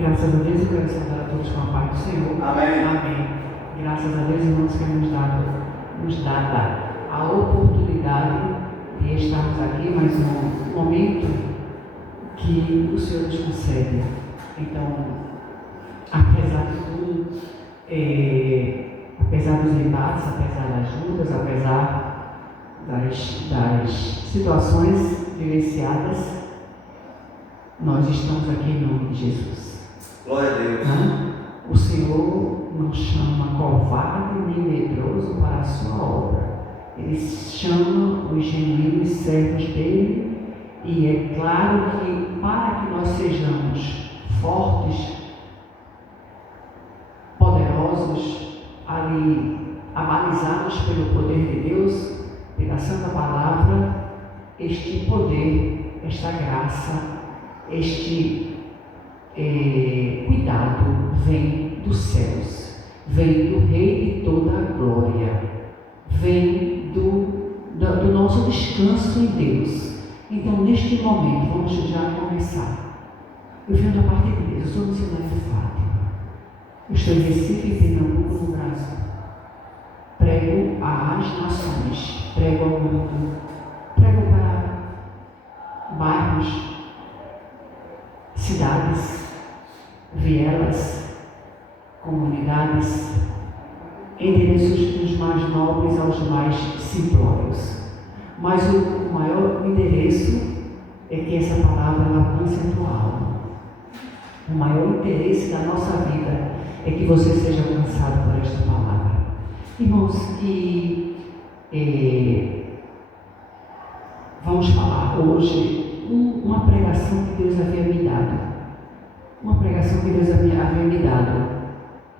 Graças a Deus, eu quero saudar a todos com a paz do Senhor. Amém. Amém. Graças a Deus, irmãos, que nos dá a oportunidade de estarmos aqui mais um momento que o Senhor nos concede. Então, apesar de tudo, apesar dos embates, apesar das lutas, apesar das situações vivenciadas, nós estamos aqui em nome de Jesus. Glória a Deus. O Senhor não chama covarde nem medroso para a sua obra. Ele chama os genuínos servos dele, e é claro que para que nós sejamos fortes, poderosos, abalizados pelo poder de Deus, pela Santa Palavra, este poder, esta graça, este cuidado vem dos céus, vem do Rei de toda a glória, vem do nosso descanso em Deus. Então, neste momento, vamos já começar. Eu venho da parte de Deus, eu sou missionária de Fátima. Eu estou em Recife, em Pernambuco, no Brasil. Prego às nações, prego ao mundo, prego para bairros, cidades, vielas, comunidades, endereços dos mais nobres aos mais simplórios. Mas o maior endereço é que essa palavra alcance a tua alma. O maior interesse da nossa vida é que você seja alcançado por esta palavra. Irmãos, vamos falar hoje uma pregação que Deus havia me dado. Uma pregação que Deus havia me dado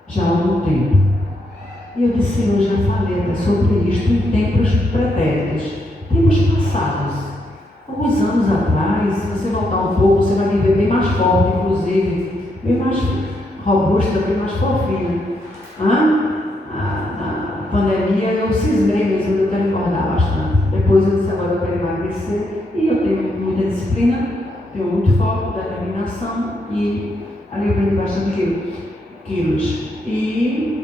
já há algum tempo. E eu disse, Senhor, já falei até sobre isto em tempos pretéritos, tempos passados. Alguns anos atrás, se você voltar um pouco, você vai me ver bem mais forte, inclusive, bem mais robusta, bem mais fofinha. Na pandemia eu cismei mesmo, eu quero engordar bastante. Depois eu disse, agora eu quero emagrecer, e eu tenho muita disciplina, tenho muito foco, determinação, e ali eu perdi bastante quilos. E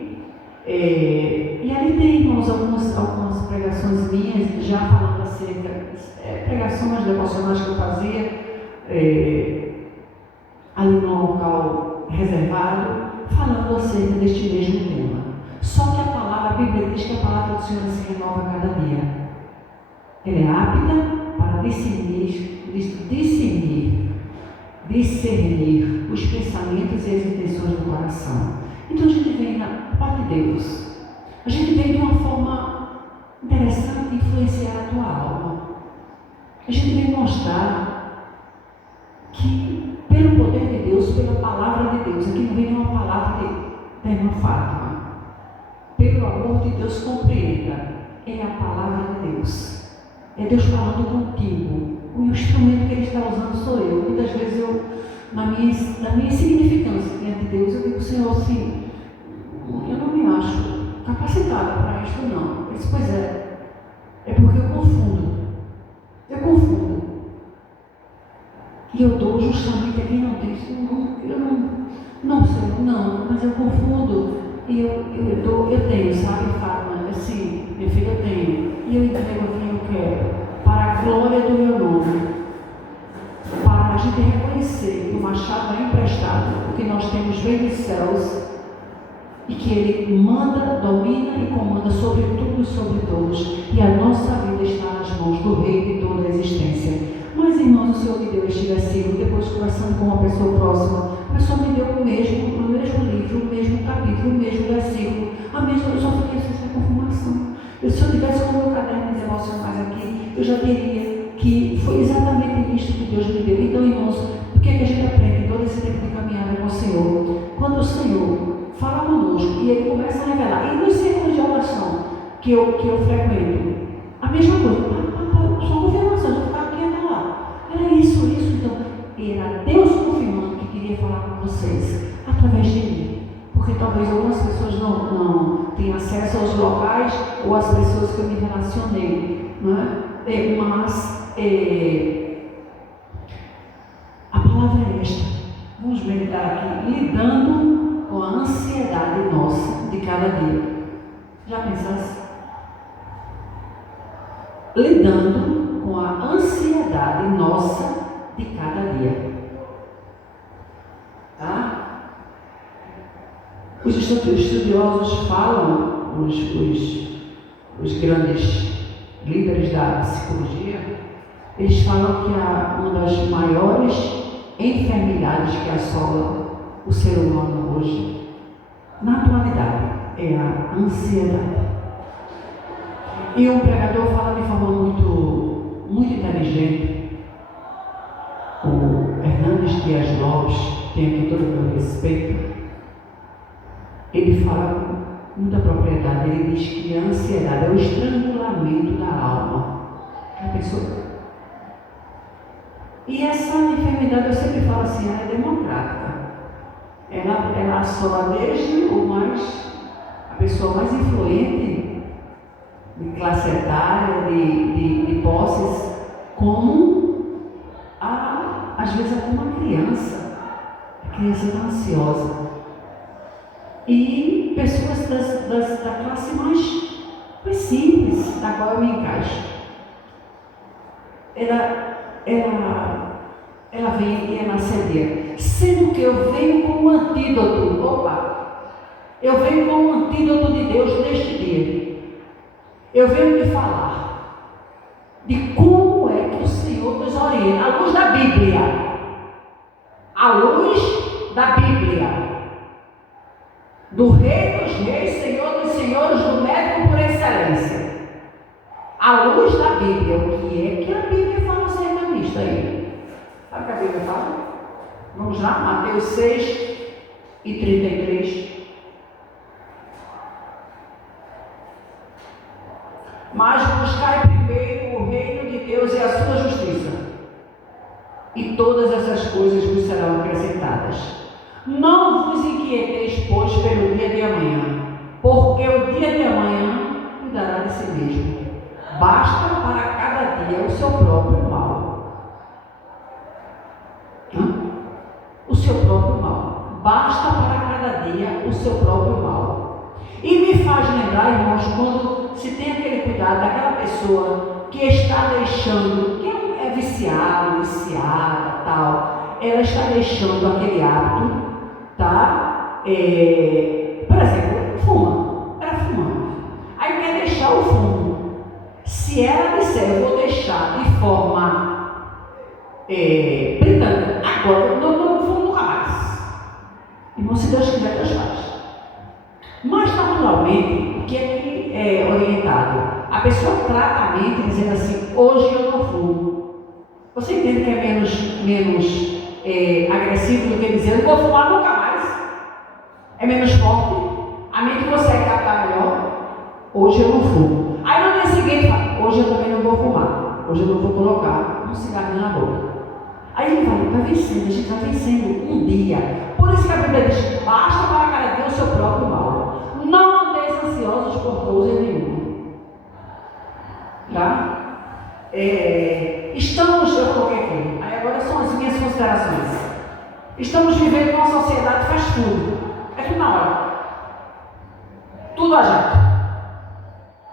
ali tem, irmãos, algumas pregações minhas, já falando acerca, pregações devocionais que eu fazia, ali no local reservado, falando acerca deste mesmo tema. Só que a Bíblia diz que a palavra do Senhor se renova a cada dia. Ela é apta para discernir os pensamentos e as intenções do coração. Então a gente vem na parte de Deus. A gente vem de uma forma interessante de influenciar a tua alma. A gente vem mostrar que, pelo poder de Deus, pela palavra de Deus, aqui não vem uma palavra de irmã Fátima. Pelo amor de Deus, compreenda. É a palavra de Deus. É Deus falando contigo. O instrumento que Ele está usando sou eu. Muitas vezes na minha insignificância diante de Deus, eu digo, Senhor, assim, eu não me acho capacitada para isto, não. Ele disse, pois é porque eu confundo. E eu dou justamente a quem não tem. Não, Senhor, não, mas eu confundo. E eu tenho, sabe, Fátima, assim, minha filha, eu tenho. E eu entrego a quem eu quero, para a glória do meu nome. Para a gente reconhecer que o machado é emprestado, porque nós temos vem dos céus, e que Ele manda, domina e comanda sobre tudo e sobre todos, e a nossa vida está nas mãos do Rei de toda a existência. Mas, irmãos, o Senhor me deu este versículo, depois conversando com uma pessoa próxima, a pessoa me deu o mesmo livro, o mesmo capítulo, o mesmo versículo, eu só fiquei sem confirmação. Se eu tivesse com o meu caderno de emocionais aqui, eu já diria que foi exatamente isto que Deus me deu. Então, irmãos, o que é que a gente aprende todo esse tempo de caminhada com o Senhor? Quando o Senhor fala conosco e Ele começa a revelar, e nos círculos de oração que eu frequento, a mesma coisa, só confirmação, eu estava aqui até lá. Era isso, então, era Deus confirmando que queria falar com vocês, através de mim. Porque talvez algumas pessoas não tenham acesso aos locais ou às pessoas que eu me relacionei, não é? Mas a palavra é esta. Vamos meditar aqui. necessidade nossa de cada dia. Tá? Os estudiosos falam, os grandes líderes da psicologia, eles falam que uma das maiores enfermidades que assola o ser humano hoje, na atualidade, é a ansiedade. E um pregador fala de forma muito inteligente, o Hernandes Dias Lopes, tem aqui todo o meu respeito. Ele fala com muita propriedade, ele diz que a ansiedade é o estrangulamento da alma. Já pensou? E essa enfermidade, eu sempre falo assim, ela é democrática. Ela assola desde a pessoa mais influente, de classe etária, de posses, como às vezes até uma criança. A criança está ansiosa. E pessoas da classe mais simples, da qual eu me encaixo. Ela vem e ela assedia. Sendo que eu venho com o antídoto. Eu venho com o antídoto de Deus neste dia. Eu venho te falar de como é que o Senhor nos orienta, à luz da Bíblia. À luz da Bíblia. Do Rei dos Reis, Senhor dos Senhores, do médico por excelência. À luz da Bíblia. O que é que a Bíblia fala acerca disso aí? Sabe o que a Bíblia fala? Vamos lá, Mateus 6 e 33. Mas buscai primeiro o reino de Deus e a sua justiça, e todas essas coisas vos serão acrescentadas. Não vos inquieteis, pois, pelo dia de amanhã, porque o dia de amanhã cuidará de si mesmo. Basta para cada dia o seu próprio mal. O seu próprio mal. Basta para cada dia o seu próprio mal. E me faz lembrar, irmãos, quando se tem aquele cuidado daquela pessoa que está deixando, que é viciada, tal, ela está deixando aquele hábito. Tá? Por exemplo, fuma. Ela fuma. Aí quer deixar o fumo. Se ela disser, eu vou deixar de forma britânica, agora eu não fumo nunca mais. Irmão, se Deus quiser, Deus faz. Mas naturalmente, o que é que é orientado? A pessoa trata a mente dizendo assim, hoje eu não fumo. Você entende que é menos agressivo do que dizer, eu não vou fumar nunca mais. É menos forte. A mente consegue captar melhor. Hoje eu não fumo. Aí no dia seguinte fala, hoje eu também não vou fumar. Hoje eu não vou colocar um cigarrinho na boca. Aí ele vai vencendo, a gente vai vencendo um dia. Por isso que a Bíblia diz, basta para cada dia o seu próprio mal. Não andeis ansiosos por coisa nenhuma. Tá? Eu coloquei aqui. Aí agora são as minhas considerações. Estamos vivendo numa sociedade fast food. É tudo na hora. Tudo a jeito.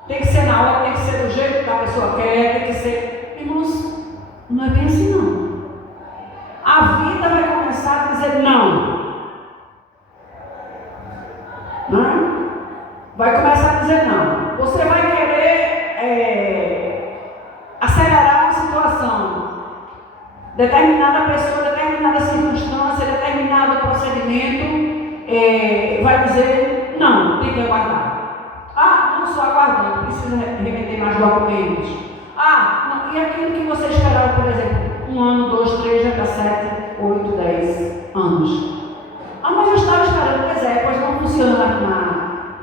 Tem que ser na hora, tem que ser do jeito que a pessoa quer, tem que ser. Irmãos, não é bem assim não. A vida vai começar a dizer não. Não é? Vai começar a dizer não. Você vai querer acelerar uma situação. Determinada pessoa, determinada circunstância, determinado procedimento, vai dizer não, tem que aguardar. Não só aguardando, precisa remeter mais documentos. Não, e aquilo que você esperava, por exemplo, 1 ano, 2, 3, já está 7, 8, 10 anos. Mas eu estava esperando, pois não funciona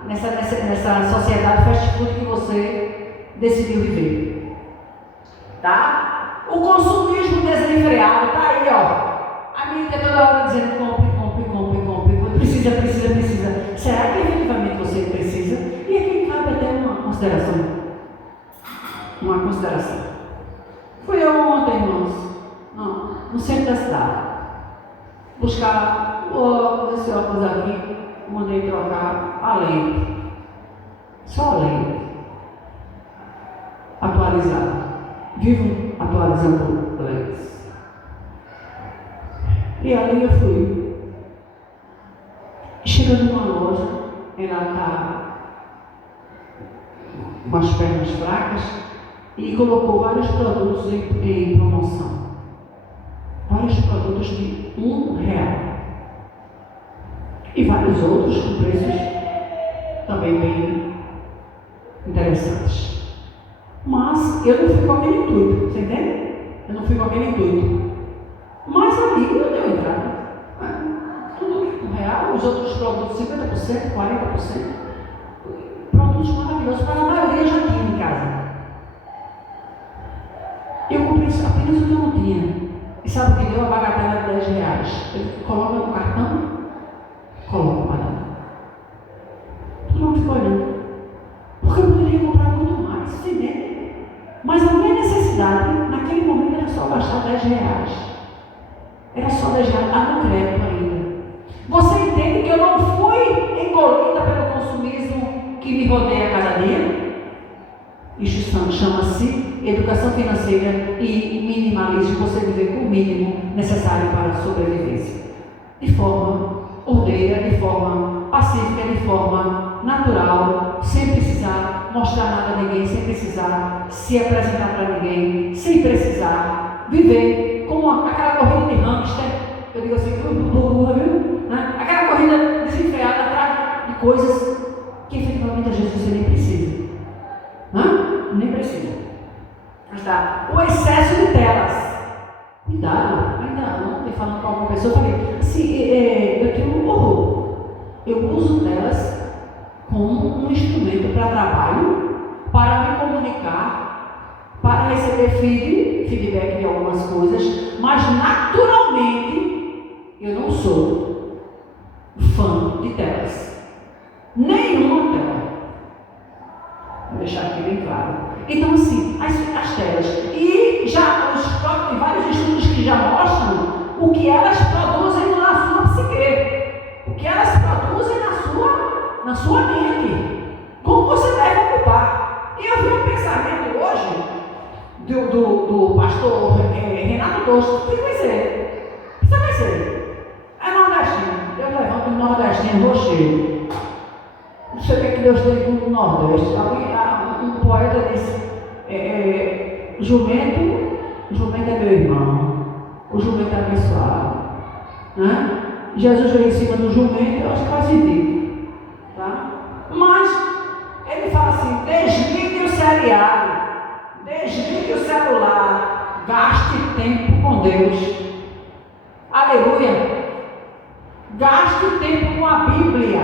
nessa sociedade fast food que você decidiu viver. Tá? O consumismo desenfreado está aí, ó. A mídia toda hora dizendo compre. Precisa. Será que efetivamente você precisa? E aqui cabe até uma consideração. Fui eu ontem, irmãos, no centro da cidade, buscar esse óculos aqui, mandei trocar a lente. Só a lente. Atualizada. Vivo atualizando leis. E ali eu fui. Chegando numa loja, ela está com as pernas fracas e colocou vários produtos em promoção. Vários produtos de R$1. E vários outros com preços também bem interessantes. Mas eu não fui com aquele intuito, você entende? Eu não fui com aquele intuito. Mas ali não deu entrada. Tudo R$1, os outros produtos 50%, 40%. Produtos maravilhosos, para a maioria já tinha em casa. Eu comprei apenas o que eu não tinha. E sabe o que deu? A bagatela de R$10. Ele coloca no cartão, coloca, madame. Todo mundo ficou olhando. Porque eu poderia comprar muito mais, você entende? Mas a minha necessidade, naquele momento, era só gastar R$10. Era só R$10, no crédito ainda. Você entende que eu não fui engolida pelo consumismo que me rodeia cada dia? Isso chama-se educação financeira e minimalismo, você viver com o mínimo necessário para a sobrevivência. De forma ordeira, de forma pacífica, de forma natural, sem precisar mostrar nada a ninguém, sem precisar se apresentar para ninguém, sem precisar viver como aquela corrida de hamster, eu digo assim, viu? Né? Aquela corrida desenfreada atrás de coisas que efetivamente às vezes você nem precisa. Nem precisa. Mas tá. O excesso de telas. Cuidado, ainda ontem falando com alguma pessoa, eu falei assim, eu tenho um horror. Eu uso telas como um instrumento para trabalho, para me comunicar, para receber feedback de algumas coisas, mas naturalmente eu não sou fã de telas. Nenhuma tela. Vou deixar aqui bem claro. Então, assim, as telas. E já tem vários estudos que já mostram o que elas produzem na sua psique. O que elas produzem na sua mente. Como você deve ocupar. E eu vi um pensamento hoje do pastor Renato Dosto. O que vai ser? Você vai ser? É nordestino. Eu levanto o nordestino rocheiro. Não sei o que Deus tem com o Nordeste. Um poeta disse: jumento é meu irmão, o jumento é abençoado. Né? Jesus veio em cima do jumento, eu acho que faz sentido. Tá? Mas ele fala assim: desligue o seriado, desligue o celular, gaste tempo com Deus. Aleluia! Gaste tempo com a Bíblia.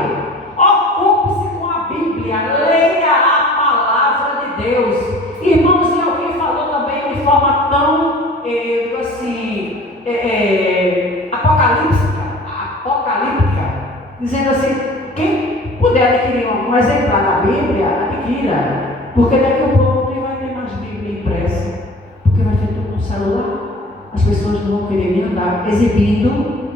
Ocupe-se com a Bíblia, leia a palavra de Deus. Irmãos, e alguém falou também de forma tão, apocalíptica, dizendo assim, quem puder adquirir um exemplar da Bíblia, adquira, porque daqui a pouco nem vai ter mais Bíblia impressa, porque vai ter tudo no celular. As pessoas não vão querer nem andar exibindo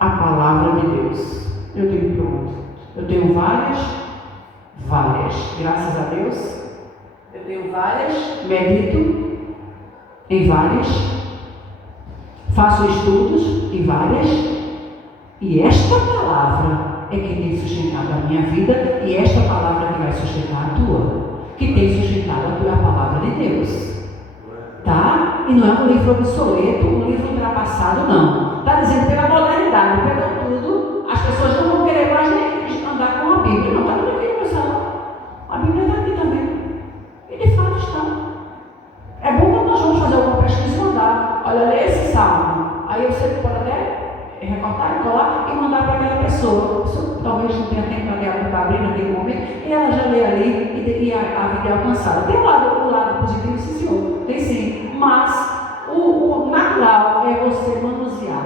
a palavra de Deus. Eu digo pronto. Eu tenho várias, graças a Deus. Eu tenho várias, medito em várias, faço estudos em várias, e esta palavra é que tem sustentado a minha vida, e esta palavra que vai sustentar a tua, que tem sustentado a tua, a palavra de Deus. Tá? E não é um livro obsoleto, um livro ultrapassado, não. Está dizendo pela modernidade, pegou tudo, as pessoas não vão querer mais nem andar com a Bíblia. Não, está tudo aqui no meu salão. A Bíblia está aqui também. E de fato está. É bom quando nós vamos fazer alguma pesquisa e mandar. Olha, lê esse salmo. Aí você pode até recortar, colar e mandar para aquela pessoa. A pessoa talvez não tenha tempo para abrir naquele momento, e ela já lê ali e a vida é alcançada. Tem o lado positivo, sim, senhor. Tem sim. Mas o natural é você manusear.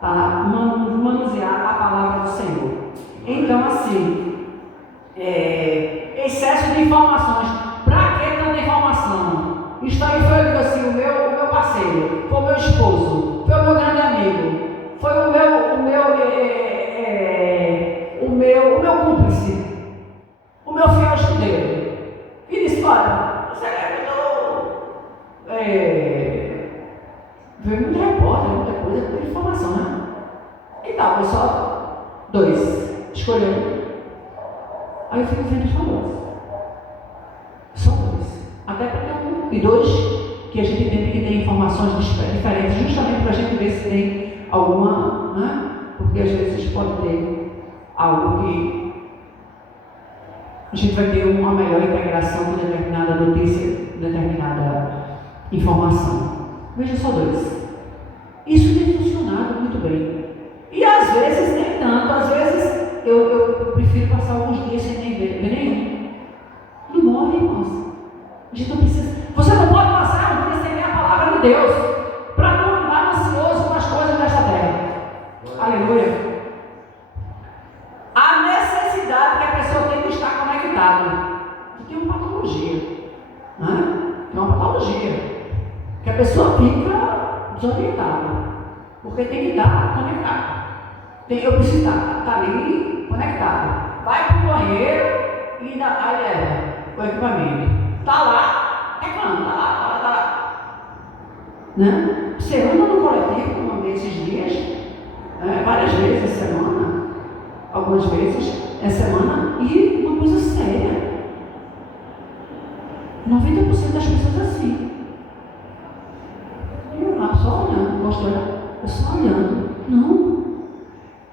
Tá? Manusear a palavra do Senhor. Então, assim, excesso de informações. Para que tanta informação? Isso aí foi, eu digo assim, o meu parceiro, foi o meu esposo, foi o meu grande amigo, foi o meu cúmplice, o meu fiel escudeiro. E disse: olha, você é veio muito repórter, muita coisa, muita informação, né? Que tal, pessoal? 2. Escolheu. Aí eu fico vendo só 2. Só 2. Até porque 1 e 2, que a gente entende que tem informações diferentes, justamente para a gente ver se tem alguma, né? Porque às vezes pode ter algo que a gente vai ter uma melhor integração com determinada notícia, determinada informação. Veja só 2. Isso tem funcionado muito bem. E às vezes nem tanto, às vezes eu prefiro passar alguns dias sem nem ver nenhum. Não morre, irmãos. A gente não precisa. Você não pode passar um dia sem ver a palavra de Deus, para não andar ansioso com as coisas desta terra. Aleluia. A necessidade que a pessoa tem de estar conectada. Tem uma patologia. Né? Tem uma patologia. Que a pessoa fica desorientada. Porque tem que estar conectado. Eu preciso estar ali conectado. Vai para o banheiro e aí leva o equipamento. Está lá, reclama, está lá. Né? Você anda no coletivo, como nesses dias, várias vezes a semana, algumas vezes a semana, e uma coisa séria. 90% das pessoas assim. Eu lá só olhando, gosto de olhar, eu só olhando. Não.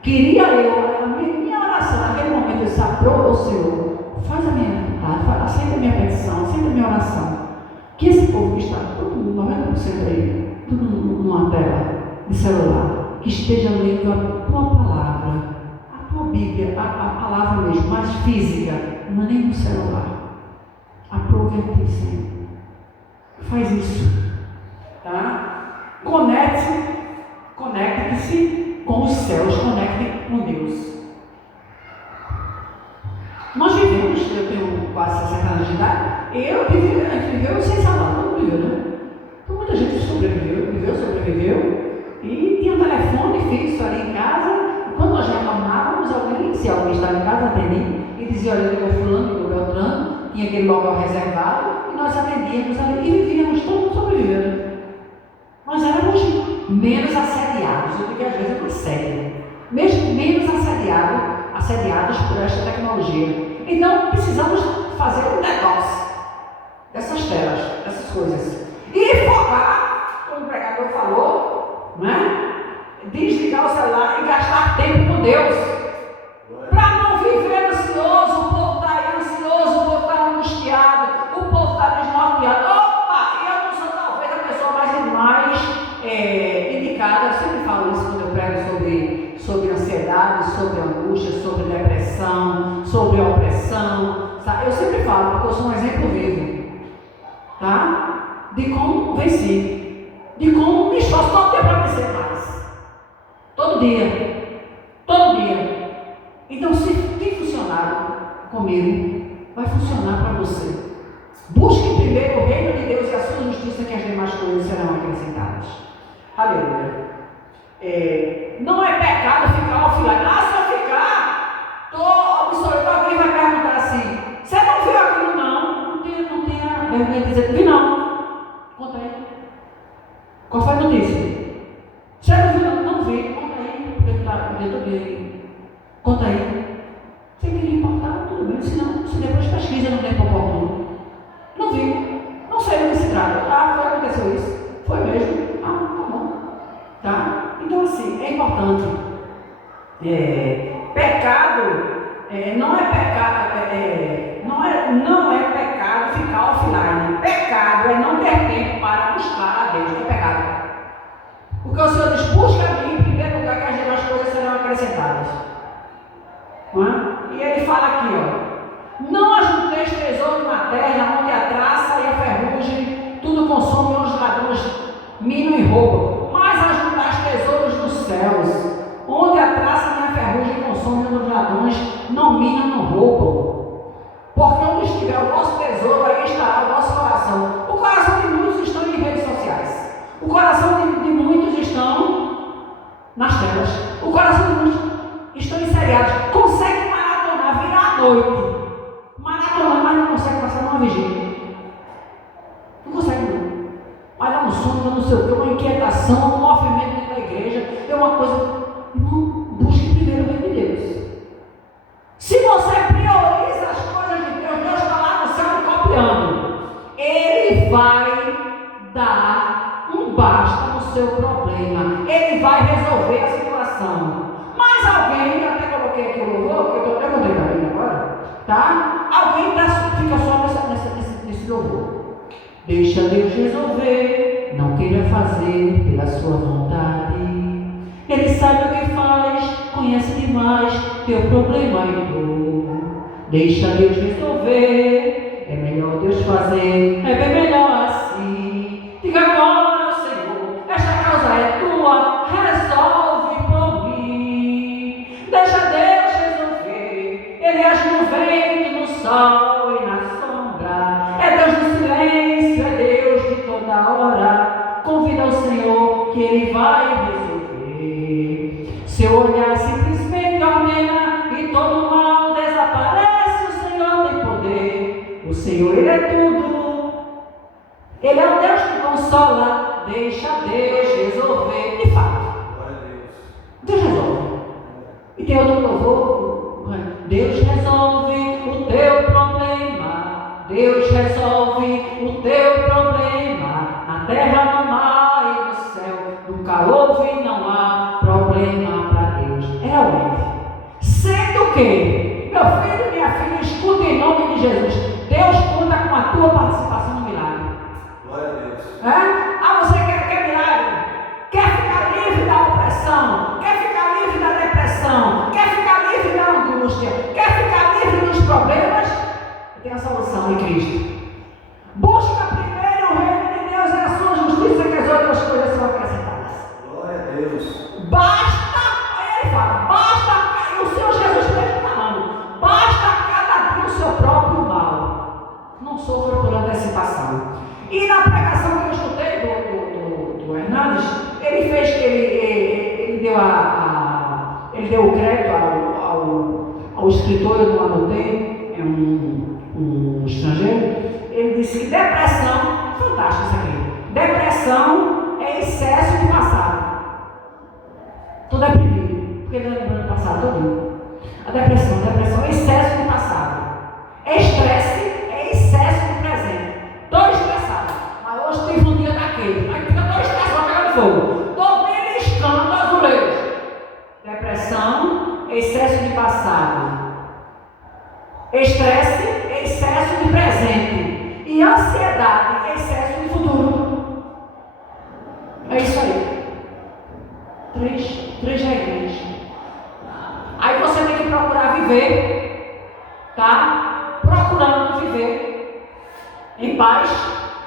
Queria a minha oração naquele momento, eu disse, ô Senhor, faz a minha vontade, aceita a minha petição, aceita a minha oração. Que esse povo que está, todo mundo, 90% aí, tudo numa tela de celular, que esteja lendo a tua palavra, a tua Bíblia, a palavra mesmo, mais física, não é nem no celular. Aprove a ti, Senhor. Faz isso. Tá? Conecte-se com os céus, conecte com Deus. Nós vivemos, eu tenho quase 60 anos de idade, a gente viveu sem celular, todo mundo viveu, né? Então muita gente sobreviveu, e tinha um telefone fixo ali em casa, e quando nós retornávamos, se alguém estava em casa, atendia, e dizia, olha, ligou fulano, ligou Beltrano, tinha aquele local reservado, e nós atendíamos ali, e vivíamos, todo mundo sobrevivendo. Nós éramos menos assediados, eu digo que às vezes é uma assédio, menos assediados por esta tecnologia. Então, precisamos fazer um detox dessas telas, dessas coisas. E focar, como o pregador falou, né? Desligar o celular e gastar tempo com Deus. Para não viver ansioso, o povo está aí ansioso, o povo está angustiado, o povo está desnorteado. Opa! Eu não sou talvez a pessoa mais indicada, eu sempre falo isso quando eu prego sobre ansiedade, sobre angústia, sobre depressão, sobre opressão. Tá? Eu sempre falo, porque eu sou um exemplo vivo, tá? De como venci, de como me esforço todo dia para vencer mais. Todo dia. Então, se tem funcionado comigo, vai funcionar para você. Busque primeiro o reino de Deus e a sua justiça, que as demais coisas serão acrescentadas. Aleluia. Não é pecado ficar offline. Se eu ficar, estou absoluto. Alguém vai perguntar assim: você não viu aquilo? Não tenha vergonha de dizer, vi não. Conta aí. Qual foi a notícia? Você não viu? Não vi. Conta aí. Conta aí. Se queria importar, tudo bem. Se depois pesquisa no tempo oportuno. Não vi. Não sei do que se trata. Foi aconteceu isso. Foi mesmo. Tá bom. Tá? Então, assim, é importante. Pecado não é pecado ficar offline. Pecado é não ter tempo para buscar a Deus. Que é pecado. Porque o Senhor diz: busca a mim em primeiro lugar, que as demais coisas serão acrescentadas. Não é? E ele fala aqui, ó: não ajunteis tesouro na terra, onde a traça e a ferrugem tudo consome, onde os ladrões minam e roubam, mas ajuntais tesouros nos céus, onde a traça e a ferrugem consomem, onde os ladrões não minam, não roubam. Porque onde estiver o vosso tesouro, aí estará o vosso coração. O coração de muitos estão em redes sociais. O coração de muitos estão nas telas. O coração de muitos estão em seriados. Consegue maratonar, virar a noite. Maratonar, mas não consegue passar numa vigília. Não consegue não. um sono, não sei o que, uma inquietação, um movimento dentro da igreja, é uma coisa. Irmão, busque primeiro o reino de Deus. Se você prioriza as coisas de Deus, Deus está lá no céu copiando. Ele vai dar um basta no seu problema. Ele vai resolver a situação. Mas alguém, eu até coloquei aqui o louvor, porque eu contei para mim agora, tá? Alguém fica só nesse louvor. Deixa Deus resolver, não queira fazer pela sua vontade. Ele sabe o que faz, conhece demais teu problema e dor. Deixa Deus resolver, é melhor Deus fazer, é bem melhor assim. Diga agora, Senhor, esta causa é tua, resolve por mim. Deixa Deus resolver, Ele age no vento, no sol e na sombra. É Deus no silêncio, é Deus de toda hora. Convida o Senhor que Ele vai resolver. Seu olhar simplesmente ordena e todo mal desaparece. O Senhor tem poder. O Senhor, Ele é tudo. Ele é o Deus que consola. Deixa Deus resolver. E fato, Deus resolve. E tem outro louvor. Deus resolve o teu problema. Deus resolve o teu problema. Na terra, no mar e no céu. Nunca houve e não há problema para Deus. Realmente. Sendo que, meu filho e minha filha, escuta em nome de Jesus. Deus conta com a tua participação no milagre. Glória a Deus. Você quer milagre? Quer ficar livre da opressão? Quer ficar livre da depressão? Quer ficar livre da angústia? Quer ficar livre dos problemas? Tem a solução em Cristo. Busca primeiro o reino de Deus e a sua justiça, que as outras coisas são acrescentadas. Glória a Deus. Basta, aí ele fala, basta, e o Senhor Jesus está falando, basta cada dia o seu próprio mal. Não sofra por antecipação. E na pregação que eu escutei do Hernandes, ele deu o crédito ao escritor, eu não anotei, é um estrangeiro. Ele disse que depressão, fantástico isso aqui, depressão é excesso de passado. Estou deprimido, porque ele lembrando do passado todo. A depressão é excesso de passado. Estresse é excesso de presente. Estou estressado, mas hoje tive um dia daquele, mas estou estressado, pegando fogo. Estou beliscando azulejos. Depressão é excesso de passado. Estresse é excesso de presente. E ansiedade é excesso de futuro. É isso aí. Três regras. Aí você tem que procurar viver, tá? Procurando viver em paz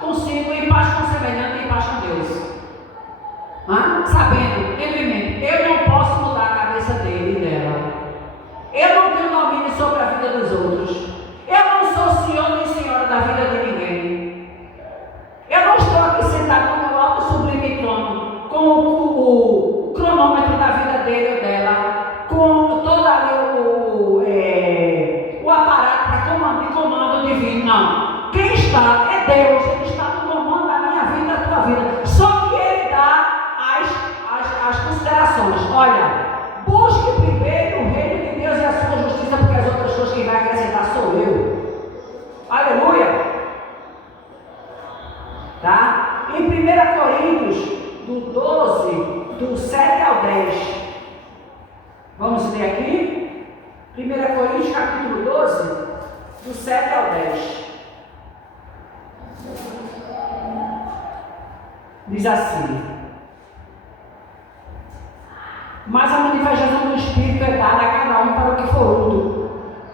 consigo, em paz com o semelhante, em paz com Deus. Sabendo, tendo em mente, eu não posso mudar a cabeça dele e dela. Eu não tenho domínio sobre a vida dos outros. Eu não sou senhor nem senhora da vida de ninguém. Eu não estou aqui sentado no meu alto sublime trono com o cronômetro da vida dele ou dela, com todo o aparato de comando divino. Não. Quem está é Deus. Ele está no comando da minha vida e da tua vida. Só que Ele dá as considerações. Olha, busque primeiro o reino de Deus e a sua justiça, porque as outras coisas que vai acrescentar sou eu. Aleluia! Tá? Em 1 Coríntios, do 12, do 7 ao 10. Vamos ler aqui? 1 Coríntios, capítulo 12, do 7 ao 10. Diz assim: mas a manifestação do Espírito é dada a cada um para o que for útil.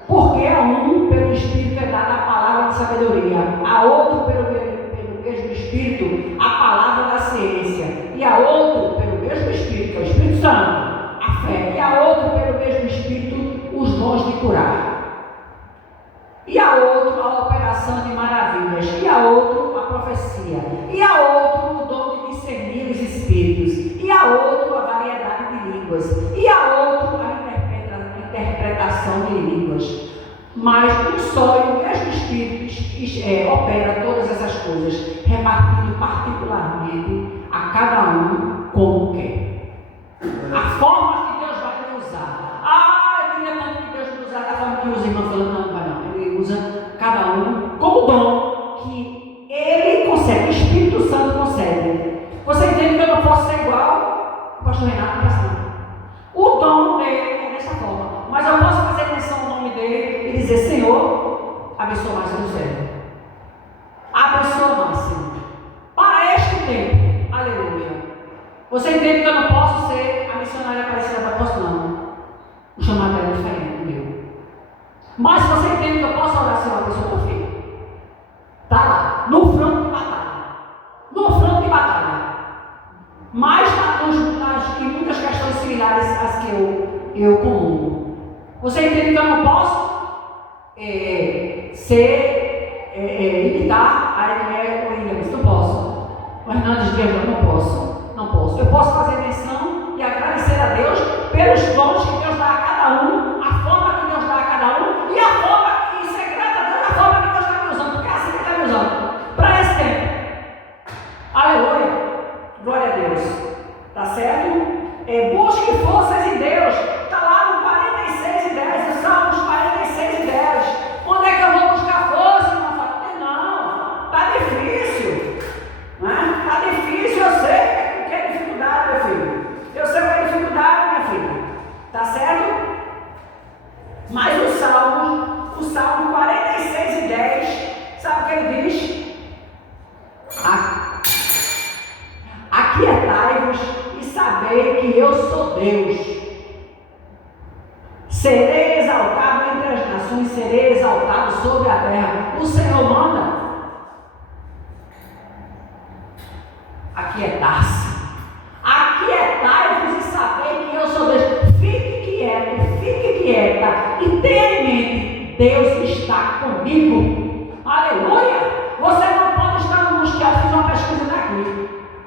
Porque a um, pelo Espírito, é dada a palavra de sabedoria, a outro, pelo mesmo Espírito, a palavra da ciência, e a outro, pelo mesmo Espírito, que é o Espírito Santo, a fé, e a outro, pelo mesmo Espírito, os dons de curar, e a outro, a operação de maravilhas, e a outro, a profecia, e a outro, o dom de discernir os espíritos, e a outro, a variedade de línguas, e a outro, a interpretação de línguas. Mas um só e o mesmo Espírito opera todas essas coisas, repartindo particularmente a cada um como quer. A forma que Deus vai me usar. Eu queria tanto que Deus me usasse da forma que os irmãos falam, não vai não. Ele usa cada um com o dom que ele consegue, o Espírito Santo consegue. Você entende que eu não posso ser igual o pastor Renato Castanho? O dom dele é dessa forma. Mas eu posso fazer menção ao nome dele e dizer, Senhor, abençoa mais o servo. Abençoa mais, Senhor. Para este tempo, aleluia. Você entende que eu não posso ser a missionária parecida da apóstola, não. O chamado é diferente do meu. Mas você entende que eu posso orar, Senhor, abençoa teu filho. Está lá, no fronte de batalha. No fronte de batalha. Mas em muitas questões similares às que eu comungo. Você entende que eu não posso imitar a Edmé Williams? Não posso. O Hernandes Dias, eu não posso. Não posso. Eu posso fazer menção e agradecer a Deus pelos dons que Deus dá a cada um, a forma que Deus dá a cada um e a forma, e ser grata a Deus, a forma que Deus está me usando, porque é assim que está me usando. Para esse tempo. Aleluia. Glória a Deus. Tá certo? Busque forças em Deus. Está lá no 46:10, o Salmos 46:10. Onde é que eu vou buscar força, irmão? Não, está difícil. Né? Está difícil, eu sei que é dificuldade, meu filho. Eu sei que é dificuldade, minha filha. Tá certo? Mas o Salmo 46:10, sabe o que ele diz? Aquietai-vos e sabei que eu sou Deus. Serei exaltado entre as nações, serei exaltado sobre a terra. O Senhor manda. Aquietar-se. Aquietai-vos e sabei que eu sou Deus. Fique quieto, fique quieta e tenha em mente, Deus está comigo. Aleluia! Você não pode estar angustiado. Fiz uma pesquisa daqui.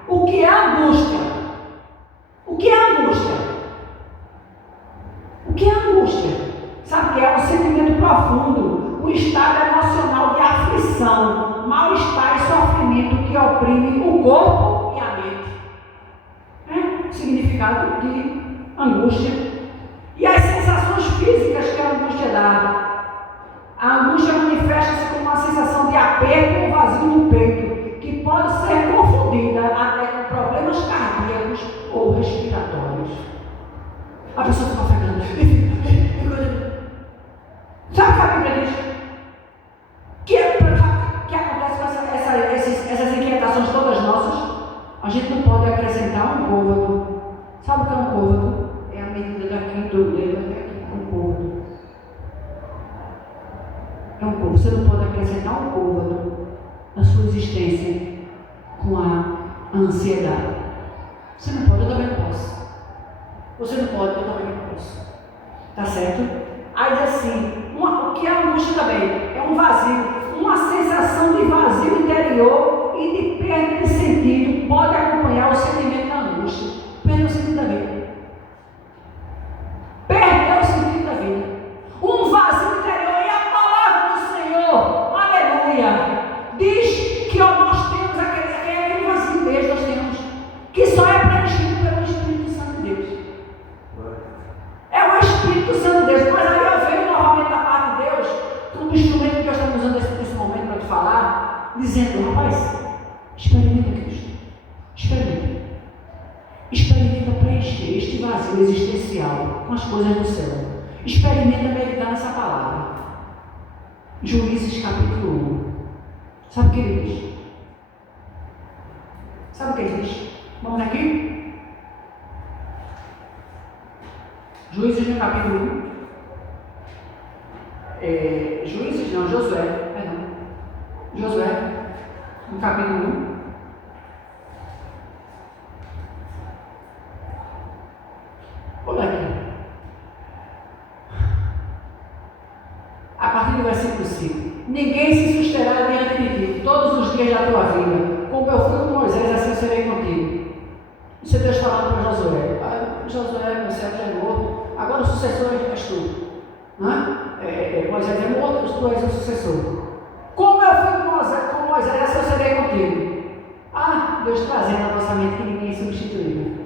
O que é angústia? O que é angústia? O que é angústia? Sabe o que é? Um sentimento profundo, um estado emocional de aflição, mal-estar e sofrimento que oprime o corpo e a mente. O significado de angústia. E as sensações físicas que a angústia dá. A angústia manifesta-se como uma sensação de aperto ou vazio no peito, que pode ser confundida até com problemas cardíacos ou respiratórios. A pessoa fica ofegante. Sabe o que a Bíblia diz? Que acontece com essas inquietações todas nossas? A gente não pode acrescentar um côvado. Sabe o que é um côvado? É a medida daqui do dedo até aqui, um côvado. É um côvado. Você não pode acrescentar um côvado na sua existência com a ansiedade. Você não pode, eu também não posso. Você não pode, eu também não posso. Tá certo? Aí diz assim, o que é a angústia também? É um vazio, uma sensação de vazio interior e de perda de sentido pode acompanhar o sentimento da angústia. Perdeu o sentido da vida. Perdeu o sentido da vida. Um vazio interior e a palavra do Senhor, aleluia, diz que nós temos aquele vazio mesmo, nós temos, que só é preenchido pelo Espírito Santo de Deus. É o Espírito Santo de Deus. Mas aí eu venho novamente da parte de Deus, como instrumento que Deus está usando nesse momento para te falar, dizendo, rapaz, experimenta Cristo. Experimenta preencher este vazio existencial com as coisas do céu. Experimenta meditar nessa palavra. Juízes capítulo 1. Sabe o que ele diz? Sabe o que ele diz? Vamos aqui? Juízes no capítulo 1. Josué. Josué, no capítulo 1. Olha aqui. A partir do versículo 5. Ninguém se susterá diante de ti todos os dias da tua vida. Como eu fui com Moisés, assim eu serei contigo. Isso é Deus falando para Josué. Josué, meu servo chegou. Agora o sucessor és tu. Não é? Moisés é morto, tu és o sucessor. Como eu fui com Moisés, assim eu serei contigo. Deus trazendo na nossa mente que ninguém é substituído.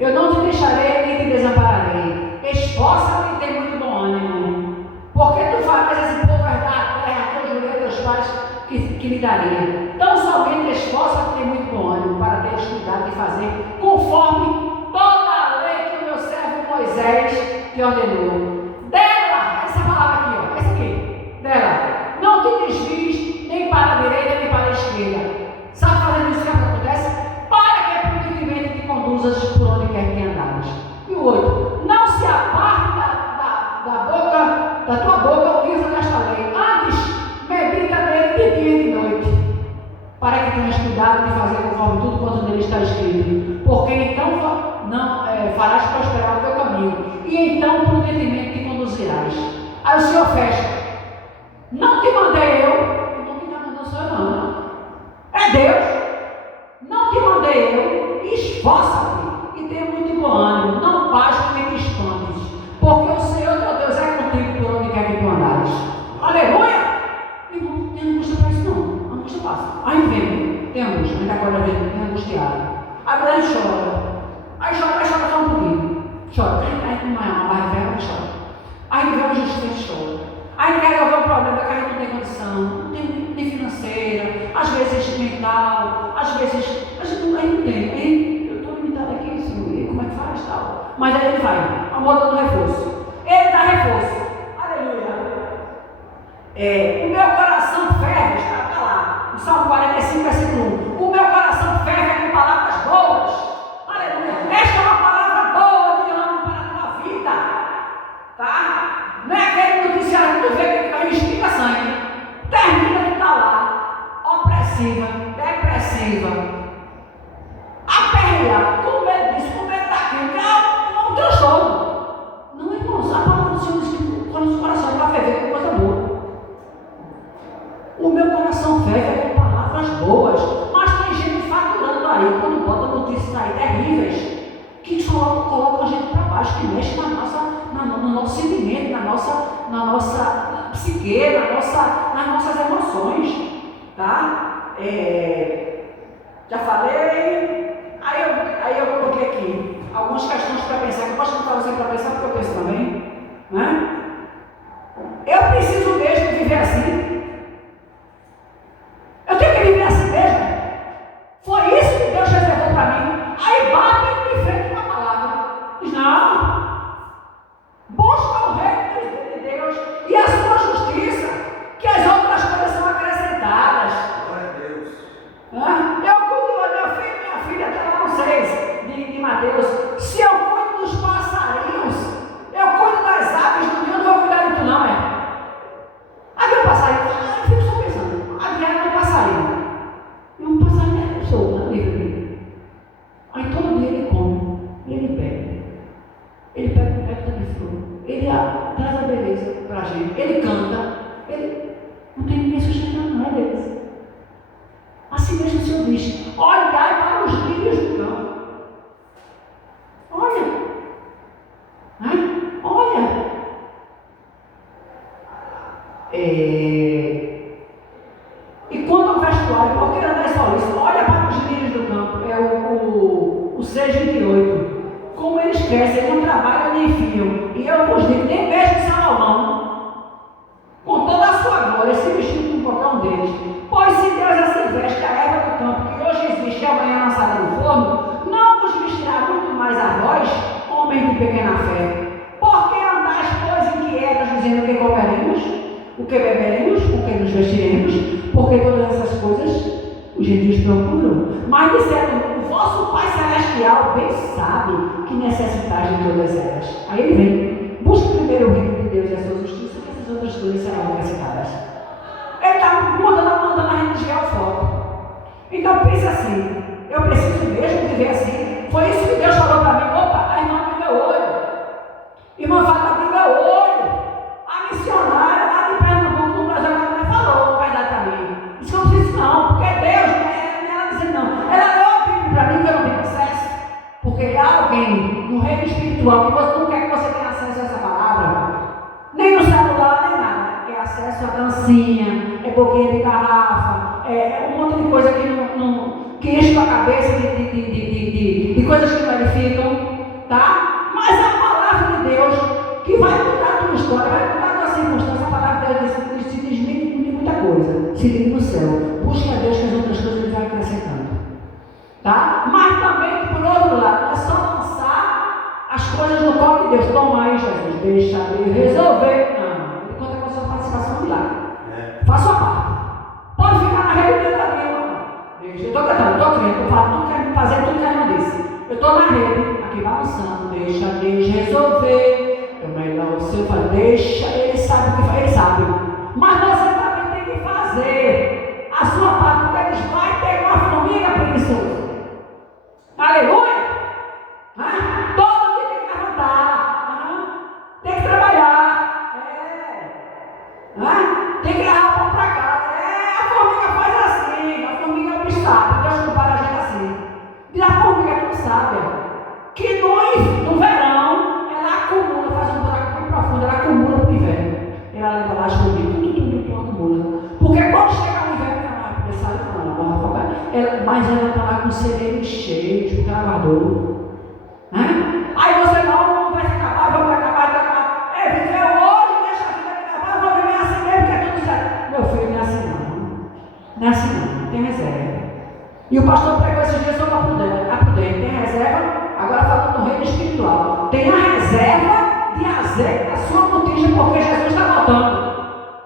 Eu não te deixarei nem te desampararei. Esforça-te e tem muito bom ânimo. Porque tu farás esse povo herdar a terra que eu jurei a teus pais que lhe daria. Então somente esforça-te e tem muito bom ânimo para teres cuidado de fazer conforme toda a lei que o meu servo Moisés te ordenou. Dela, essa palavra aqui, ó, essa aqui, dela, não te desvies nem para a direita nem para a esquerda. Sabe fazendo isso que acontece? Para que prudentemente te conduzas por onde quer que andares. E o 8, não se aparte da tua boca o livro desta lei, antes medita nele de dia e de noite, para que tenhas cuidado de fazer conforme tudo quanto nele está escrito, porque então farás prosperar o teu caminho, e então prudentemente te conduzirás. Aí o Senhor fecha. Não te mandei eu, não quem está mandando sou eu não. É Deus. Não te mandei eu, esforça-te e tenha muito bom ânimo, não baste nem te espantes, porque o Senhor teu Deus é contigo por onde quer que tu andares. Aleluia! E não tem angústia para isso não, a angústia passa. Aí vem, tem angústia, ainda agora vem angustiado. Aí a gente chora, aí chora só um pouquinho, chora, aí não é uma barra velha, mas chora. Aí vem uma justiça, chora. Aí quer resolver um problema que a gente não tem condição, não tem nem financeira, às vezes mental, às vezes a gente não tem. Aí eu estou limitado aqui, assim, como é que faz tal? Mas aí ele vai, a moda do reforço. Ele dá reforço. Aleluia. O meu coração ferve, está lá. No Salmo 45, versículo 1. O meu coração ferve com palavras boas. Aleluia. Esta é uma palavra boa de ânimo para a tua vida. Tá? Não é aquele noticiário que tu vê que vai explica sangue. Termina que está lá, opressiva, depressiva, aperreada, com medo disso, com medo daquilo, é um transtorno. Não, irmãos, a palavra do Senhor diz que quando o coração está fervendo, é coisa boa. O meu coração ferve com palavras boas, mas tem gente faturando aí, quando bota notícias aí terríveis, que só colocam a gente para baixo, que mexe no nosso sentimento, na nossa psique, nas nossas emoções, tá? Já falei, aí eu coloquei aqui algumas questões para pensar, que eu posso botar você para pensar, porque eu penso também, né? Eu preciso mesmo viver assim? Eu tenho que viver assim mesmo? Foi isso que Deus reservou para mim? Aí bate de frente com a palavra, diz não. Busca o reino de Deus e a sua justiça, que as outras coisas são acrescentadas. Glória a Deus. Eu cuido da minha filha está lá no 6 de Mateus. Se eu cuido dos passarinhos, eu cuido das aves do ninho, eu não vou cuidar de tu não, Aí vem o passarinho, eu fico só pensando, a Adriana é um passarinho. E um passarinho é solto na livre. Aí todo dia ele come, ele bebe. Ele pega o pé da flor, ele traz a beleza para a gente, ele canta, ele não tem ninguém sustentando, não é deles. Assim mesmo o Senhor diz: olhai para os lírios do campo. Olha, olha. E quando o vestuário, por que não é só isso? Olha para os lírios do campo, é o 6:28. Como eles crescem, não trabalham nem fiam. E eu vos digo, nem mesmo Salomão, com toda a sua glória, se vestiu com qualquer um deles. Pois se Deus assim veste a erva do campo, que hoje existe e amanhã lançada no forno, não vos vestirá muito mais a vós, homens de pequena fé. Porque andais, pois, inquietos, dizendo o que comeremos, o que beberemos, o que nos vestiremos, porque todas essas coisas os gentios procuram. Mas disseram, o vosso Pai Celestial bem sabe que necessitais de todas elas. Aí ele vem, busca primeiro o reino de Deus e a sua justiça, que essas outras coisas serão acrescentadas. Ele está mandando a gente desviar o foco. Então pense assim, eu preciso mesmo viver assim. Foi isso que Deus falou para mim. Opa, a irmã abriu meu olho. Irmã Fátima abriu meu olho. A missionária lá de Pernambuco, no Brasil, ela falou a verdade para mim. Isso que eu não preciso não, porque Deus, ela dizendo não. Ela leu a Bíblia para mim que eu não tenho acesso. Porque há alguém no reino espiritual que você não quer que você tenha acesso a essa palavra. só dancinha, é boquinha de garrafa, é um monte de coisa que enche a cabeça de coisas que não edificam, tá? Mas a palavra de Deus, que vai mudar a tua história, vai mudar a tua circunstância, a palavra de Deus se desmente de muita coisa, se liga no céu, busca a Deus que as outras coisas ele vai acrescentando, tá? Mas também, por outro lado, não é só lançar as coisas no colo de Deus. Toma aí, Jesus, deixa ele resolver. Não, ele conta com a sua participação de lá. Faça a parte. Pode ficar na rede da minha. Eu estou cantando, estou crendo, estou fazendo tudo que a irmã disse. Eu estou na rede, aqui balançando, deixa Deus resolver. Eu melhor você fala, deixa, ele sabe o que faz, ele sabe. Mas você também tem que fazer a sua parte, porque Deus vai ter uma formiga preguiçosa. Aleluia! Todo dia tem que levantar, tem que trabalhar, tem que levar o pão para casa. A formiga faz assim, a formiga é um obstáculo, Deus compara a gente assim. E a formiga tu sabe que no verão ela acumula, faz um buraco bem profundo, ela acumula para o inverno. Ela leva lá, esconde tudo acumula. Porque quando chega o inverno, ela vai poder sair, mas ela está lá com o celeiro cheio, porque ela guardou. Aí você não vai acabar, vai acabar. Viveu hoje, deixa a vida me levar, vou viver assim mesmo, que é tudo certo. Meu filho, não é assim não. Não é assim não, tem reserva. E o pastor pregou esses dias sobre a prudente. Tem reserva, agora falando do reino espiritual. Tem a reserva de azeite da sua botija, porque Jesus está voltando.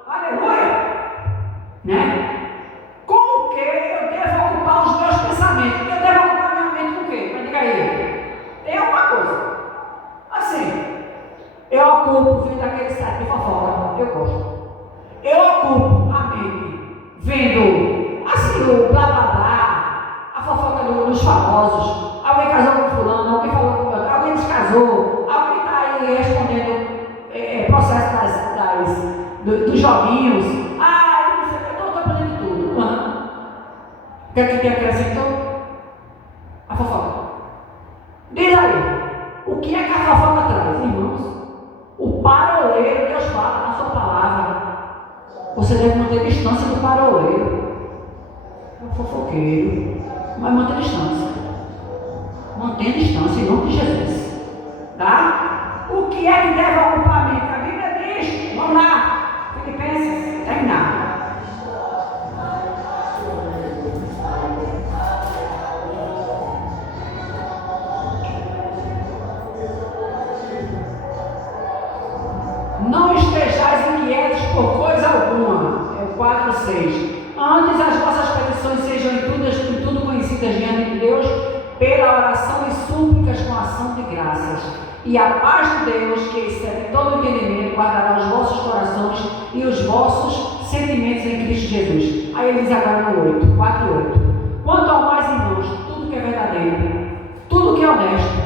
Aleluia! Com o que eu devo ocupar os meus pensamentos? Eu devo ocupar minha mente com o quê? Mas diga aí. Tem alguma coisa. Assim, eu ocupo vendo aquele site de fofoca, eu gosto. Eu ocupo a mente vendo, assim, o blá blá blá, a fofoca dos famosos. Alguém casou com fulano, alguém falou com outro, alguém descasou, alguém está aí respondendo processo dos joguinhos. Eu estou aprendendo tudo. O que é que acrescentou? A fofoca. Diz aí, o que é que a fofoca traz, irmãos? O paroleiro, Deus fala na sua palavra. Você deve manter distância do paroleiro. É um fofoqueiro, mas manter distância. Mantenha distância em nome de Jesus. Tá? O que é que deve ocupar a mente? A Bíblia diz, vamos lá, Filipenses, terminar. Não estejais inquietos por coisa alguma. É o 4:6. Antes as vossas petições sejam em tudo conhecidas diante de Deus, pela oração e súplicas com ação de graças. E a paz de Deus, que excede todo entendimento, guardará os vossos corações e os vossos sentimentos em Cristo Jesus. Aí ele diz agora no 4:8. Quanto ao mais, irmãos, tudo que é verdadeiro, tudo que é honesto,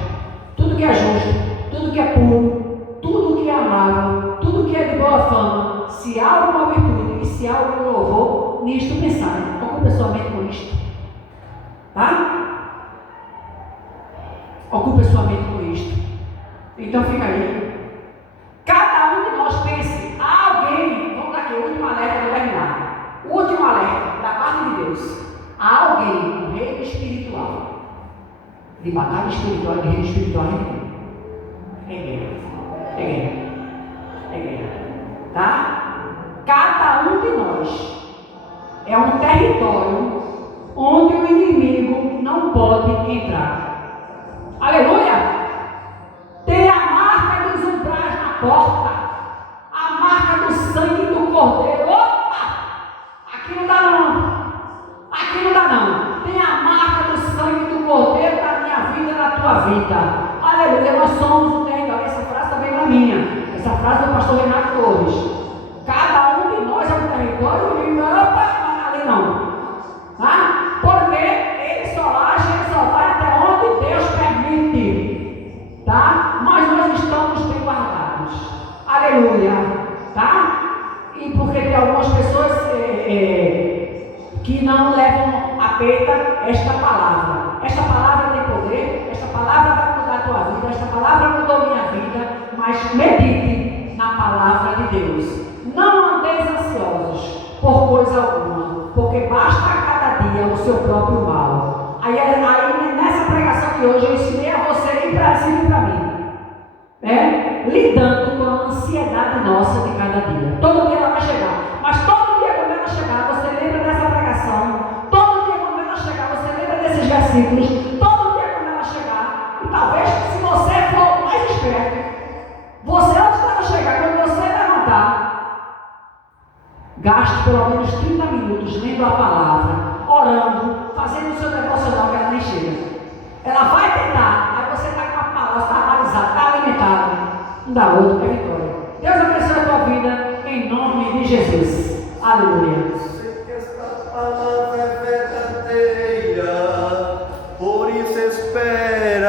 tudo que é justo, tudo que é puro, tudo que é amável, tudo que é de boa fama, se há alguma virtude e se há algum louvor, nisto pensai. Ocupe sua mente com isto. Tá? Ocupe sua mente com isto. Então fica aí. Cada um de nós pense, há alguém, vamos aqui, o último alerta do terminar. O último alerta da parte de Deus. Há alguém, um reino espiritual. De batalha espiritual, de reino espiritual, é guerra. Tá? Cada um de nós é um território onde o inimigo não pode entrar. Aleluia! Tem a marca dos umbrais na porta, a marca do sangue do cordeiro. Opa! Aqui não dá não. Tem a marca do sangue do cordeiro na minha vida e na tua vida. Aleluia! Nós somos um território. Essa frase também não é minha. Essa frase do pastor Renato Torres. Cada um de nós é um território e opa, ali não. Tá? Porque ele só age, ele só vai até onde Deus permite. Tá? Mas nós estamos bem guardados. Aleluia. Tá? E porque tem algumas pessoas que não levam a peita esta palavra. Esta palavra tem poder, esta palavra vai mudar a tua vida, esta palavra mudou minha vida, mas medite na palavra de Deus. Não andeis ansiosos. seu próprio mal. Aí nessa pregação de hoje eu ensinei a você e para si e para mim. Lidando com a ansiedade nossa de cada dia. Todo dia ela vai chegar. Mas todo dia quando ela chegar, você lembra dessa pregação. Todo dia quando ela chegar, você lembra desses versículos. Todo dia quando ela chegar. E talvez se você for mais esperto, você antes dela chegar, quando você levantar, gaste pelo menos 30 minutos lendo a palavra, orando, fazendo o seu devocional que ela nem chega. Ela vai tentar, aí você está com a palavra, está analisado, está alimentado. Não dá outro, é vitória. Deus abençoe a tua vida, em nome de Jesus. Aleluia. Sei que esta palavra é verdadeira, por isso espero.